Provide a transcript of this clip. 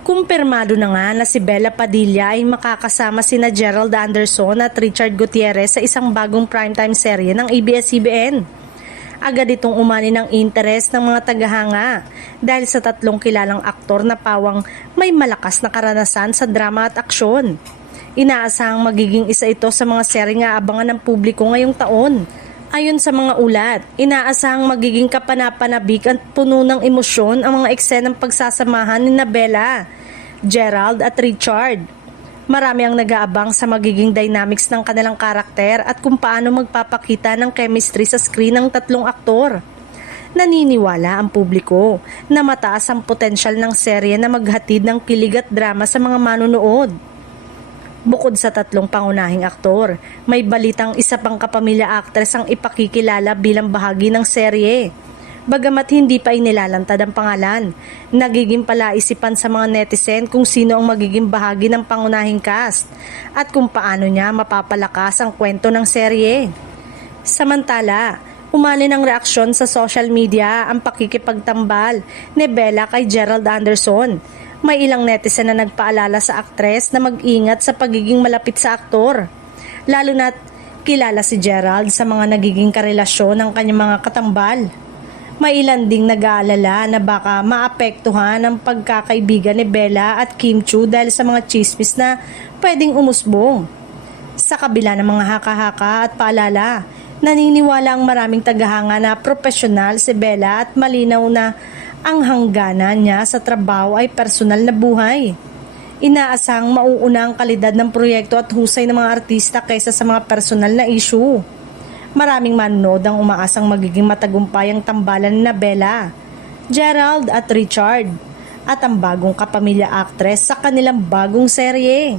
Kumpirmado na nga na si Bella Padilla ay makakasama sina Gerald Anderson at Richard Gutierrez sa isang bagong primetime serye ng ABS-CBN. Agad itong umani ng interes ng mga tagahanga dahil sa tatlong kilalang aktor na pawang may malakas na karanasan sa drama at aksyon. Inaasahang magiging isa ito sa mga seryeng aabangan ng publiko ngayong taon. Ayon sa mga ulat, inaasahang magiging kapanapanabik at puno ng emosyon ang mga eksenang pagsasamahan ni Bella, Gerald at Richard. Marami ang nag-aabang sa magiging dynamics ng kanilang karakter at kung paano magpapakita ng chemistry sa screen ng tatlong aktor. Naniniwala ang publiko na mataas ang potensyal ng serye na maghatid ng kilig at drama sa mga manonood. Bukod sa tatlong pangunahing aktor, may balitang isa pang kapamilya actress ang ipakikilala bilang bahagi ng serye. Bagamat hindi pa inilalantad ang pangalan, nagiging palaisipan sa mga netizen kung sino ang magiging bahagi ng pangunahing cast at kung paano niya mapapalakas ang kwento ng serye. Samantala, umali ng reaksyon sa social media ang pakikipagtambal ni Bella kay Gerald Anderson. May ilang netizen na nagpaalala sa aktres na mag-ingat sa pagiging malapit sa aktor. Lalo na't kilala si Gerald sa mga nagiging karelasyon ng kanyang mga katambal. May ilan ding nag-aalala na baka maapektuhan ang pagkakaibigan ni Bella at Kim Chiu dahil sa mga chismis na pwedeng umusbong. Sa kabila ng mga haka-haka at paalala, naniniwala ang maraming tagahanga na profesional si Bella at malinaw na ang hangganan niya sa trabaho ay personal na buhay. Inaasahang mauuna ang kalidad ng proyekto at husay ng mga artista kaysa sa mga personal na issue. Maraming manonood ang umaasang magiging matagumpay ang tambalan ni Bella, Gerald at Richard at ang bagong kapamilya actress sa kanilang bagong serye.